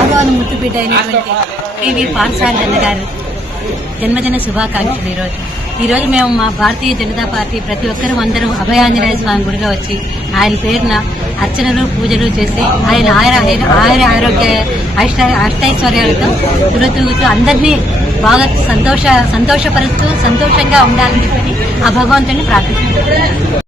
ఆగోను ముద్దుబిడ్డ అయినటువంటి టీవీ పాన్సారి అన్న గారు జన్మదిన శుభాకాంక్షలు. ఈరోజు మేము మా భారతీయ జనతా పార్టీ ప్రతి ఒక్కరూ అందరం అభయాంజనేయ స్వామి గుడిలో వచ్చి ఆయన పేరున అర్చనలు పూజలు చేసి ఆయన ఆరోగ్య అష్టైశ్వర్యాలతో తులతూగుతూ అందరినీ బాగా సంతోషపరుస్తూ సంతోషంగా ఉండాలని చెప్పి ఆ భగవంతుడిని ప్రార్థిస్తున్నాం.